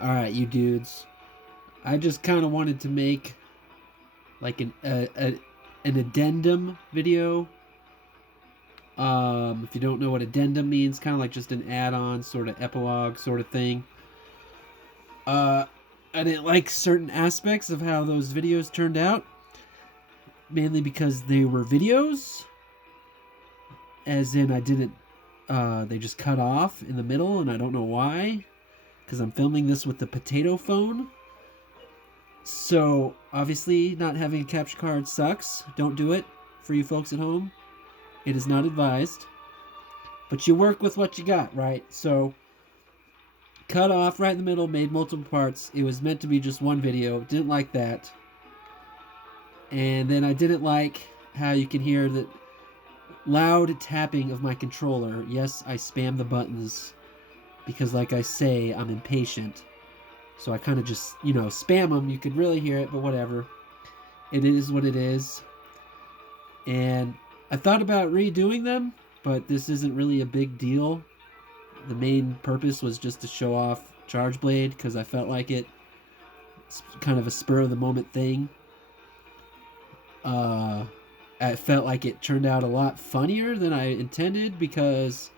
Alright, you dudes. I just kind of wanted to make like an addendum video. If you don't know what addendum means, kind of like just an add-on, sort of epilogue sort of thing. Uh, I didn't like certain aspects of how those videos turned out, mainly because they were videos, as in I didn't. They just cut off in the middle, and I don't know why, because I'm filming this with the potato phone. So, obviously, not having a capture card sucks. Don't do it for you folks at home. It is not advised. But you work with what you got, right? So, cut off right in the middle, made multiple parts. It was meant to be just one video. Didn't like that. And then I didn't like how you can hear the loud tapping of my controller. Yes, I spam the buttons because, like I say, I'm impatient. So I kind of just, spam them. You could really hear it, but whatever. It is what it is. And I thought about redoing them, but this isn't really a big deal. The main purpose was just to show off Charge Blade because I felt like it's kind of a spur of the moment thing. I felt like it turned out a lot funnier than I intended because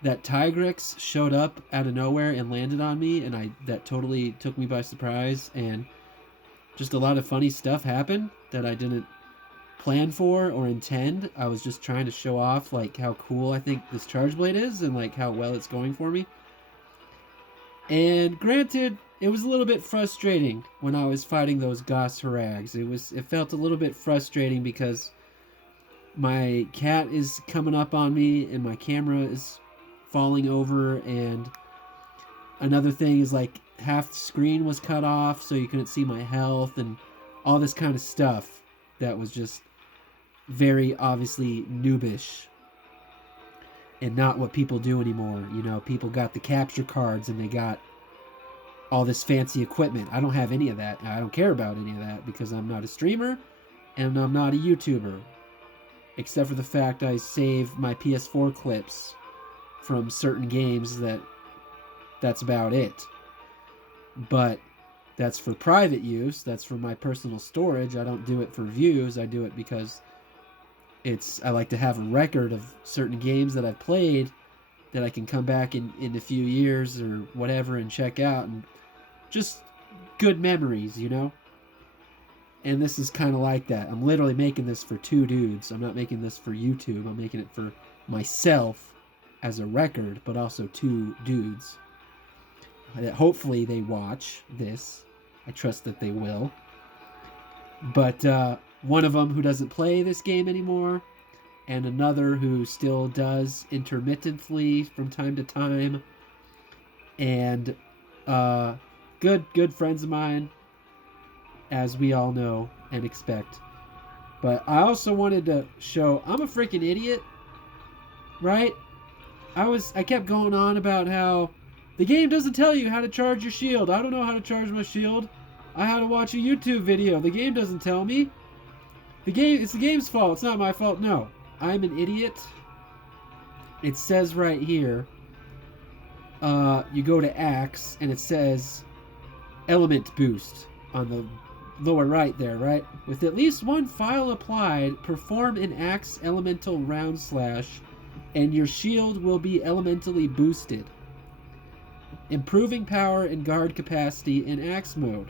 that Tigrex showed up out of nowhere and landed on me, and that totally took me by surprise, and just a lot of funny stuff happened that I didn't plan for or intend. I was just trying to show off like how cool I think this Charge Blade is and like how well it's going for me. And granted, it was a little bit frustrating when I was fighting those Goss Harags. It felt a little bit frustrating because my cat is coming up on me and my camera is falling over, and another thing is like half the screen was cut off so you couldn't see my health and all this kind of stuff that was just very obviously noobish and not what people do anymore. People got the capture cards and they got all this fancy equipment. I don't have any of that. I don't care about any of that because I'm not a streamer and I'm not a YouTuber, except for the fact I save my PS4 clips from certain games. That's about it. But that's for private use. That's for my personal storage. I don't do it for views. I do it because I like to have a record of certain games that I've played that I can come back in a few years or whatever and check out, and just good memories, And this is kind of like that. I'm literally making this for two dudes. I'm not making this for YouTube. I'm making it for myself as a record, but also two dudes. Hopefully they watch this. I trust that they will. But one of them who doesn't play this game anymore, and another who still does intermittently from time to time, and good friends of mine, as we all know and expect. But I also wanted to show I'm a freaking idiot, right? I kept going on about how the game doesn't tell you how to charge your shield. I don't know how to charge my shield. I had to watch a YouTube video. The game doesn't tell me. It's the game's fault. It's not my fault. No, I'm an idiot. It says right here, you go to Axe and it says element boost on the lower right there, right? With at least one file applied, perform an Axe elemental round slash and your shield will be elementally boosted, improving power and guard capacity in Axe mode.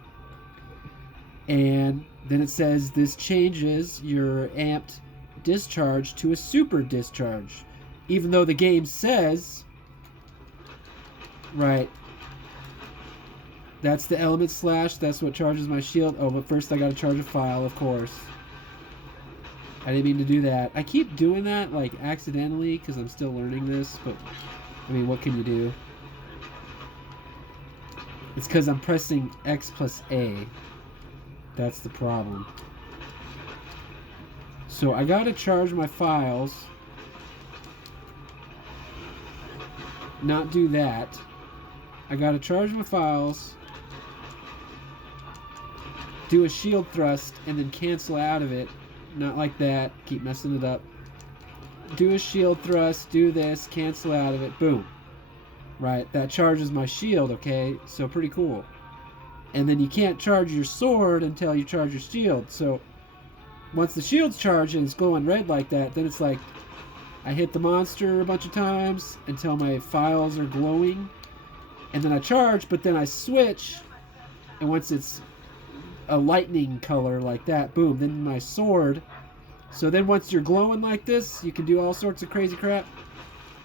And then it says this changes your amped discharge to a super discharge, even though the game says, right, that's the element slash, that's what charges my shield. Oh, but first I gotta charge a file, of course. I didn't mean to do that. I keep doing that, like, accidentally, because I'm still learning this, but, I mean, what can you do? It's because I'm pressing X plus A. That's the problem. So I gotta charge my files. Not do that. I gotta charge my files, do a shield thrust, and then cancel out of it. Not like that. Keep messing it up. Do a shield thrust, do this, cancel out of it. Boom. right? That charges my shield, okay? So pretty cool. And then you can't charge your sword until you charge your shield. So once the shield's charged and it's glowing red like that, then it's like I hit the monster a bunch of times until my files are glowing. And then I charge, but then I switch. And once it's a lightning color like that, boom, then my sword. So then once you're glowing like this, you can do all sorts of crazy crap.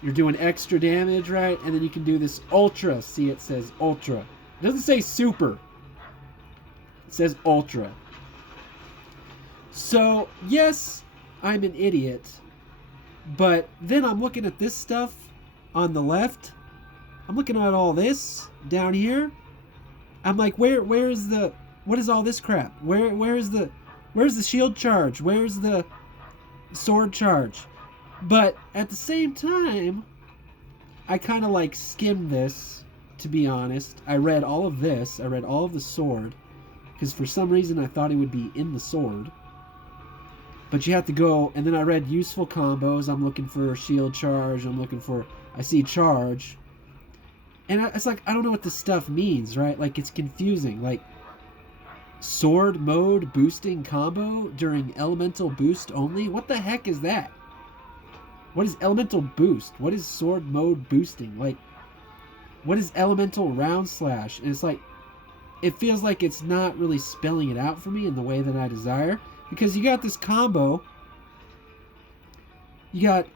You're doing extra damage, right? And then you can do this ultra. See, it says ultra. It doesn't say super. It says ultra. So, yes, I'm an idiot. But then I'm looking at this stuff on the left. I'm looking at all this down here. I'm like, where is the... What is all this crap? Where's the shield charge? Where's the sword charge? But at the same time, I kind of like skimmed this, to be honest. I read all of this. I read all of the sword. Because for some reason I thought it would be in the sword. But you have to go, and then I read useful combos. I'm looking for shield charge. I see charge. And it's like, I don't know what this stuff means, right? Like, it's confusing. Like, sword mode boosting combo during elemental boost only? What the heck is that? What is elemental boost? What is sword mode boosting? Like, what is elemental round slash? And it's like, it feels like it's not really spelling it out for me in the way that I desire. Because you got this combo. You got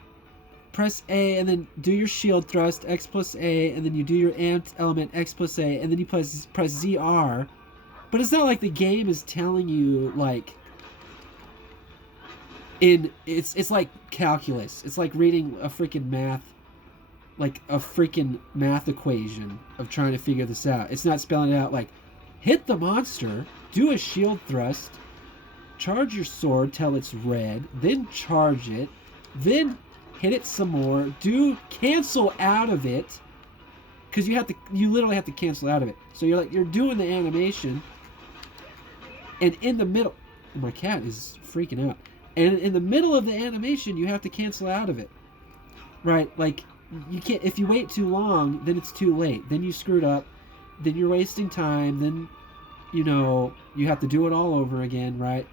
press A and then do your shield thrust, X plus A, and then you do your amped element, X plus A, and then you press ZR. But it's not like the game is telling you, like, it's like calculus. It's like reading a freaking math equation of trying to figure this out. It's not spelling it out like, hit the monster, do a shield thrust, charge your sword till it's red, then charge it, then hit it some more, cancel out of it, because you literally have to cancel out of it. So you're doing the animation, and in the middle, my cat is freaking out. And in the middle of the animation, you have to cancel out of it, right? Like, you can't. If you wait too long, then it's too late. Then you screwed up. Then you're wasting time. Then, you have to do it all over again, right?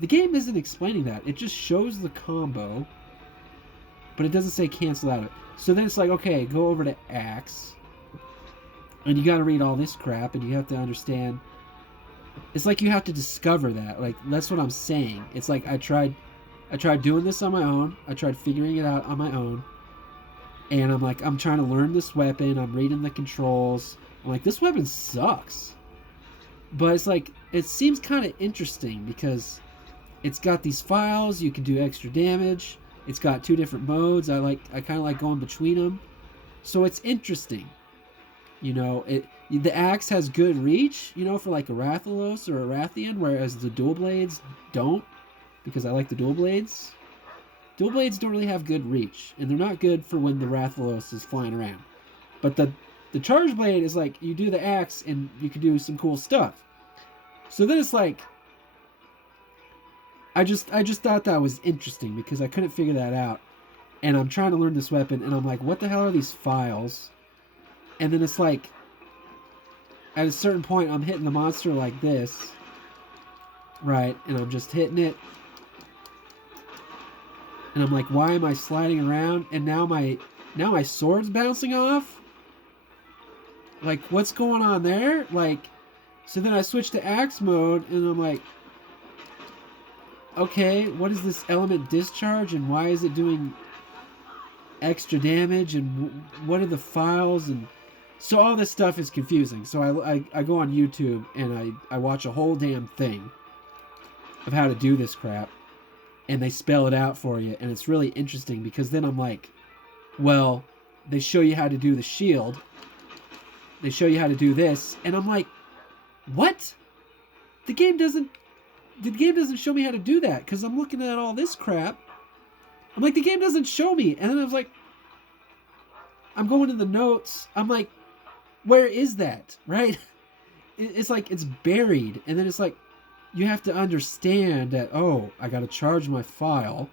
The game isn't explaining that. It just shows the combo, but it doesn't say cancel out of it. So then it's like, okay, go over to Axe, and you got to read all this crap, and you have to understand. It's like you have to discover that. Like, that's what I'm saying. It's like I tried doing this on my own. I tried figuring it out on my own. And I'm like, I'm trying to learn this weapon. I'm reading the controls. I'm like, this weapon sucks. But it's like, it seems kind of interesting because it's got these files. You can do extra damage. It's got 2 different modes. I kind of like going between them. So it's interesting. The axe has good reach, for like a Rathalos or a Rathian, whereas the dual blades don't, because I like the dual blades. Dual blades don't really have good reach, and they're not good for when the Rathalos is flying around. But the charge blade is like, you do the axe and you can do some cool stuff. So then it's like, I just thought that was interesting because I couldn't figure that out. And I'm trying to learn this weapon, and I'm like, what the hell are these files? And then it's like, at a certain point, I'm hitting the monster like this, right? And I'm just hitting it. And I'm like, why am I sliding around? And now my sword's bouncing off? Like, what's going on there? Like, so then I switch to axe mode, and I'm like, okay, what is this element discharge, and why is it doing extra damage, and what are the files? And so all this stuff is confusing. So I go on YouTube and I watch a whole damn thing of how to do this crap, and they spell it out for you, and it's really interesting because then I'm like, well, they show you how to do the shield, they show you how to do this, and I'm like, what? The game doesn't show me how to do that, because I'm looking at all this crap. I'm like, the game doesn't show me. And then I was like, I'm going to the notes, I'm like, where is that, right? It's like it's buried, and then it's like you have to understand that, oh, I got to charge my file,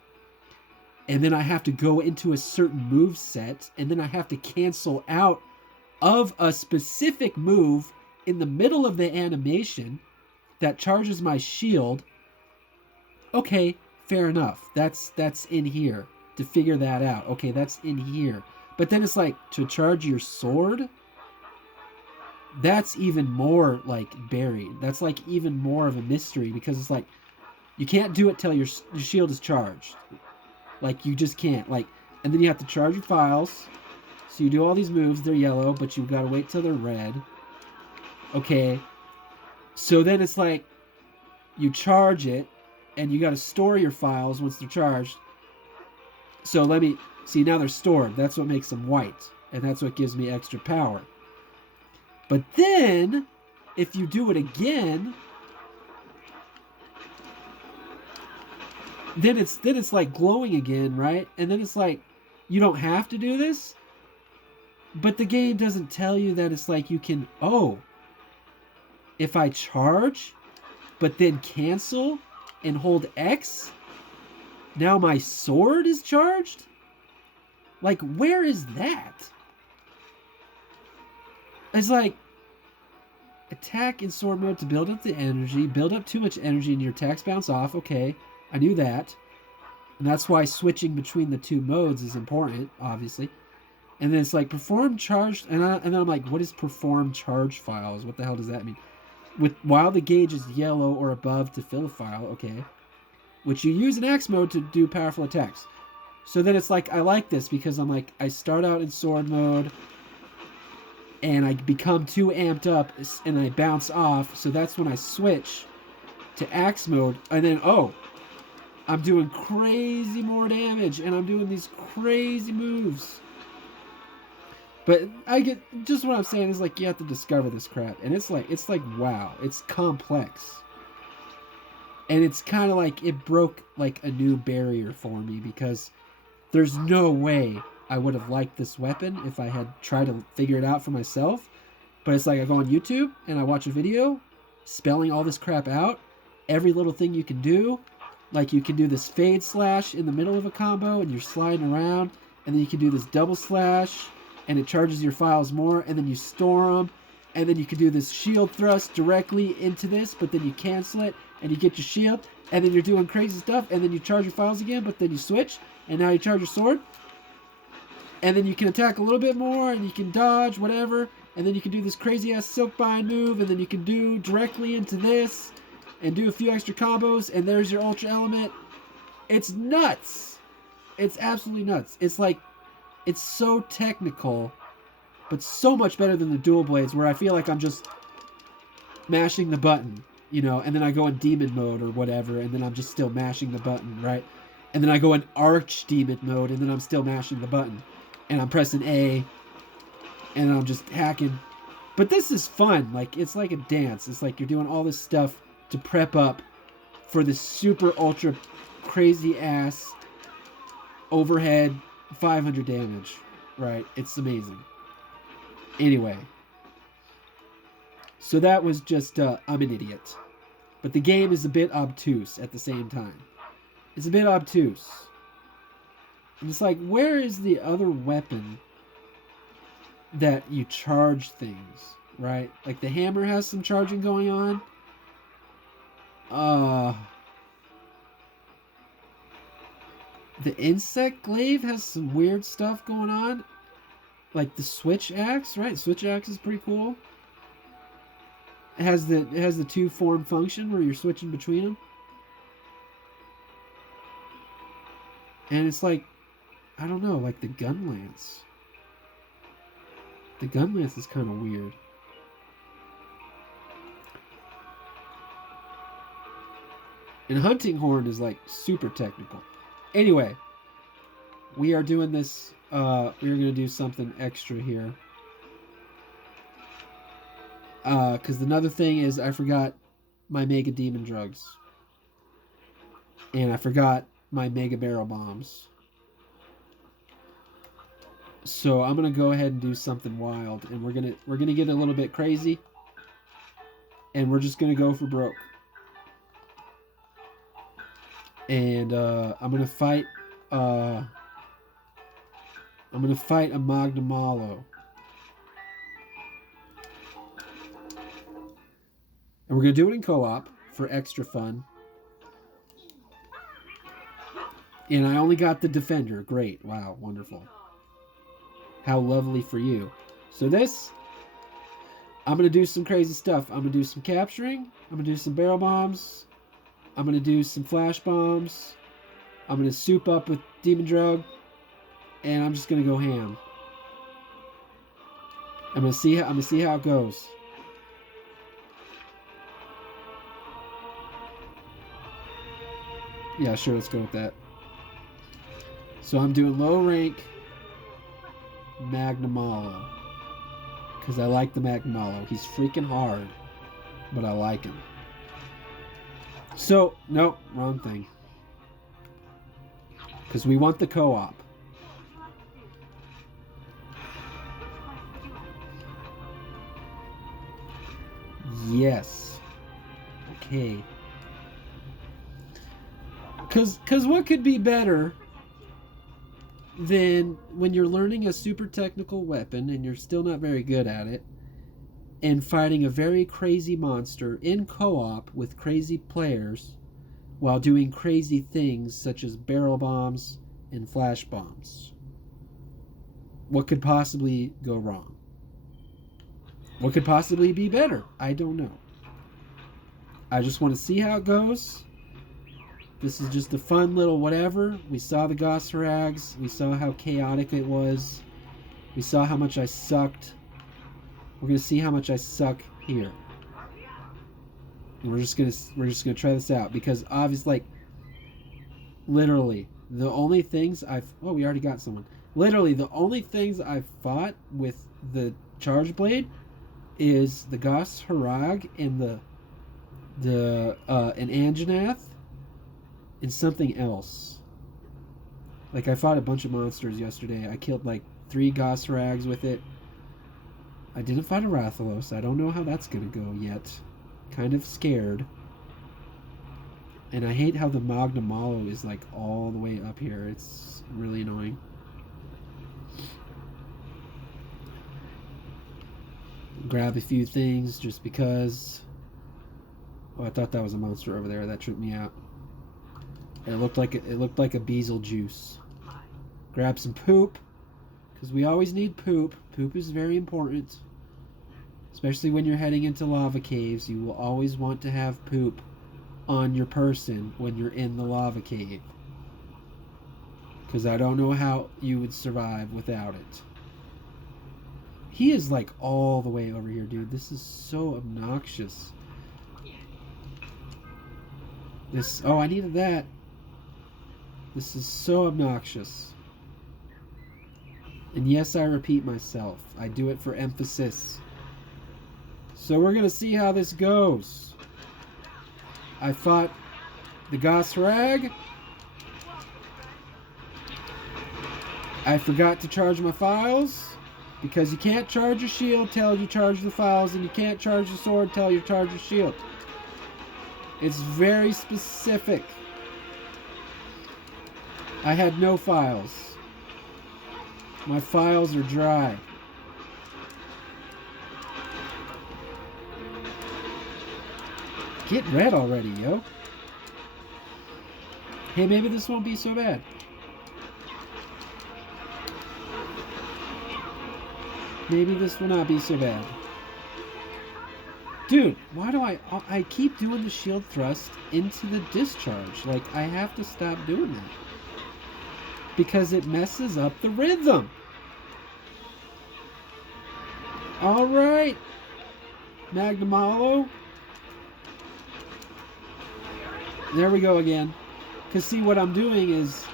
and then I have to go into a certain move set, and then I have to cancel out of a specific move in the middle of the animation that charges my shield. Okay, fair enough. That's in here to figure that out. Okay, that's in here. But then it's like, to charge your sword, that's even more like buried. That's like even more of a mystery, because it's like you can't do it till your shield is charged. Like, you just can't. Like, and then you have to charge your files. So you do all these moves, they're yellow, but you've got to wait till they're red. Okay. So then it's like you charge it, and you got to store your files once they're charged. So let me see, now they're stored. That's what makes them white, and that's what gives me extra power. But then if you do it again, then it's like glowing again, right? And then it's like, you don't have to do this, but the game doesn't tell you that it's like you can, oh, if I charge but then cancel and hold X, now my sword is charged? Like, where is that? It's like, attack in sword mode to build up the energy. Build up too much energy and your attacks bounce off. Okay, I knew that. And that's why switching between the two modes is important, obviously. And then it's like, perform charge. And then I'm like, what is perform charge files? What the hell does that mean? While the gauge is yellow or above to fill a file. Okay. Which you use in X mode to do powerful attacks. So then it's like, I like this because I'm like, I start out in sword mode, and I become too amped up, and I bounce off. So that's when I switch to axe mode, and then, oh, I'm doing crazy more damage, and I'm doing these crazy moves. But I get, just what I'm saying is like, you have to discover this crap, and it's like wow, it's complex, and it's kind of like it broke like a new barrier for me, because there's no way I would have liked this weapon if I had tried to figure it out for myself. But it's like, I go on YouTube and I watch a video spelling all this crap out, every little thing you can do. Like, you can do this fade slash in the middle of a combo and you're sliding around, and then you can do this double slash and it charges your files more, and then you store them, and then you can do this shield thrust directly into this, but then you cancel it and you get your shield, and then you're doing crazy stuff, and then you charge your files again, but then you switch, and now you charge your sword. And then you can attack a little bit more, and you can dodge, whatever. And then you can do this crazy-ass Silkbind move, and then you can do directly into this, and do a few extra combos, and there's your Ultra Element. It's nuts. It's absolutely nuts. It's like, it's so technical, but so much better than the dual blades, where I feel like I'm just mashing the button, you know, and then I go in demon mode or whatever, and then I'm just still mashing the button, right? And then I go in archdemon mode, and then I'm still mashing the button. And I'm pressing A, and I'm just hacking. But this is fun. Like, it's like a dance. It's like you're doing all this stuff to prep up for this super ultra crazy ass overhead 500 damage, right? It's amazing. Anyway, so that was just I'm an idiot. But the game is a bit obtuse at the same time. It's a bit obtuse. And it's like, where is the other weapon that you charge things, right? Like, the hammer has some charging going on. The insect glaive has some weird stuff going on. Like the switch axe, right? Switch axe is pretty cool. It has the two form function where you're switching between them. And it's like, I don't know, like the gun lance. The gun lance is kind of weird. And hunting horn is like super technical. Anyway, we are doing this. We're going to do something extra here. Because another thing is, I forgot my Mega Demon Drugs. And I forgot my Mega Barrel Bombs. So I'm gonna go ahead and do something wild, and we're gonna get a little bit crazy, and we're just gonna go for broke. And I'm gonna fight I'm gonna fight a Magnamalo. And we're gonna do it in co-op for extra fun. And I only got the defender. Great. Wow, wonderful. How lovely for you. So this, I'm going to do some crazy stuff. I'm going to do some capturing. I'm going to do some barrel bombs. I'm going to do some flash bombs. I'm going to soup up with Demon Drug. And I'm just going to go ham. I'm going to see how it goes. Yeah, sure, let's go with that. So I'm doing low rank Magnamalo. Because I like the Magnamalo. He's freaking hard. But I like him. So, nope, wrong thing. Because we want the co-op. Yes. Okay. Because what could be better than when you're learning a super technical weapon and you're still not very good at it and fighting a very crazy monster in co-op with crazy players while doing crazy things such as barrel bombs and flash bombs? What could possibly go wrong? What could possibly be better? I don't know. I just want to see how it goes. This is just a fun little whatever. We saw the Gosserags. We saw how chaotic it was. We saw how much I sucked. We're gonna see how much I suck here. And we're just gonna try this out because obviously, like, literally the only things we already got someone. Literally the only things I've fought with the Charge Blade is the Gosserag and an Anjanath. And something else. Like, I fought a bunch of monsters yesterday. I killed like 3 Gosserags with it. I didn't fight a Rathalos. I don't know how that's gonna go yet. Kind of scared. And I hate how the Magnamalo is like all the way up here. It's really annoying. Grab a few things just because. Oh, I thought that was a monster over there. That tripped me out. It looked like a Beetlejuice. Grab some poop, because we always need poop. Poop is very important, especially when you're heading into lava caves. You will always want to have poop on your person when you're in the lava cave, because I don't know how you would survive without it. He is like all the way over here, dude. This is so obnoxious. Oh, I needed that. This is so obnoxious. And yes, I repeat myself. I do it for emphasis. So we're going to see how this goes. I fought the Gosserag. I forgot to charge my files. Because you can't charge your shield till you charge the files. And you can't charge your sword till you charge your shield. It's very specific. I had no files. My files are dry. Get red already, yo. Hey, maybe this won't be so bad. Maybe this will not be so bad. Dude, why do I keep doing the shield thrust into the discharge? Like, I have to stop doing that. Because it messes up the rhythm. Alright. Magnamalo. There we go again. Because see, what I'm doing is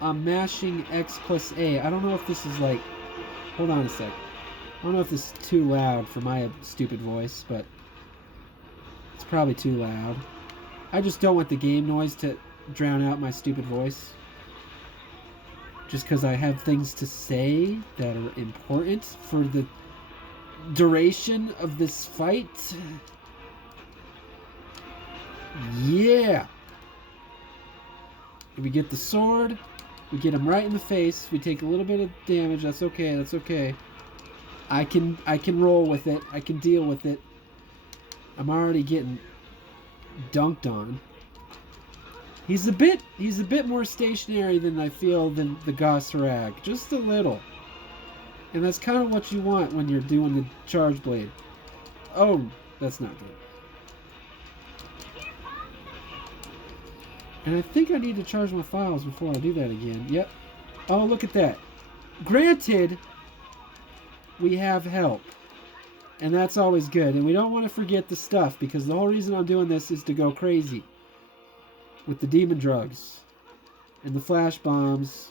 I'm mashing X plus A. I don't know if this is like... Hold on a sec. I don't know if this is too loud for my stupid voice, but it's probably too loud. I just don't want the game noise to drown out my stupid voice. Just because I have things to say that are important for the duration of this fight. Yeah. We get the sword. We get him right in the face. We take a little bit of damage. That's okay. That's okay. I can roll with it. I can deal with it. I'm already getting dunked on. He's a bit more stationary than I feel than the Gosrag. Just a little. And that's kind of what you want when you're doing the charge blade. Oh, that's not good. And I think I need to charge my files before I do that again. Yep. Oh, look at that. Granted, we have help. And that's always good. And we don't want to forget the stuff, because the whole reason I'm doing this is to go crazy. With the demon drugs. And the flash bombs.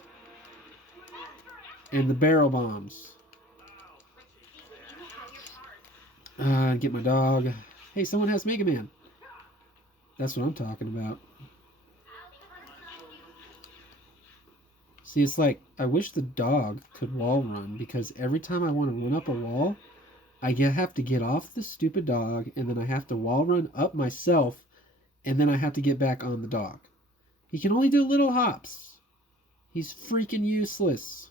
And the barrel bombs. Get my dog. Hey, someone has Mega Man. That's what I'm talking about. See, it's like, I wish the dog could wall run, because every time I want to run up a wall, I have to get off the stupid dog, and then I have to wall run up myself, and then I have to get back on the dog. He can only do little hops. He's freaking useless.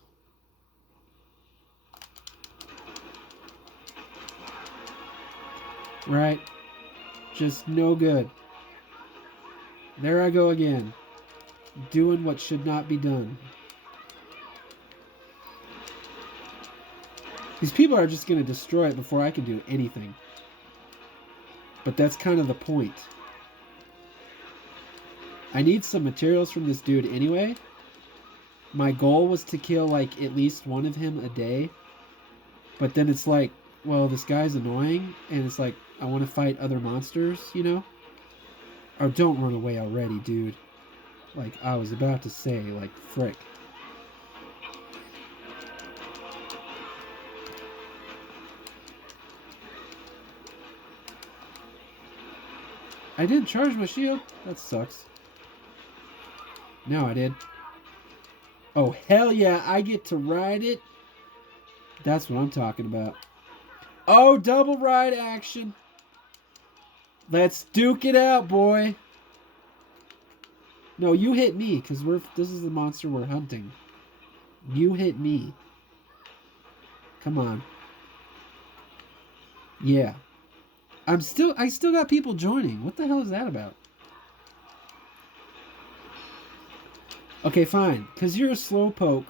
Right? Just no good. There I go again. Doing what should not be done. These people are just going to destroy it before I can do anything. But that's kind of the point. I need some materials from this dude anyway. My goal was to kill like at least one of him a day. But then it's like, well, this guy's annoying. And it's like, I want to fight other monsters, you know? Or don't run away already, dude. Like I was about to say, like, frick. I didn't charge my shield. That sucks. No, I did. Oh, hell yeah. I get to ride it. That's what I'm talking about. Oh, double ride action. Let's duke it out, boy. No, you hit me, because this is the monster we're hunting. You hit me. Come on. Yeah. I still got people joining. What the hell is that about? Okay, fine. Because you're a slowpoke.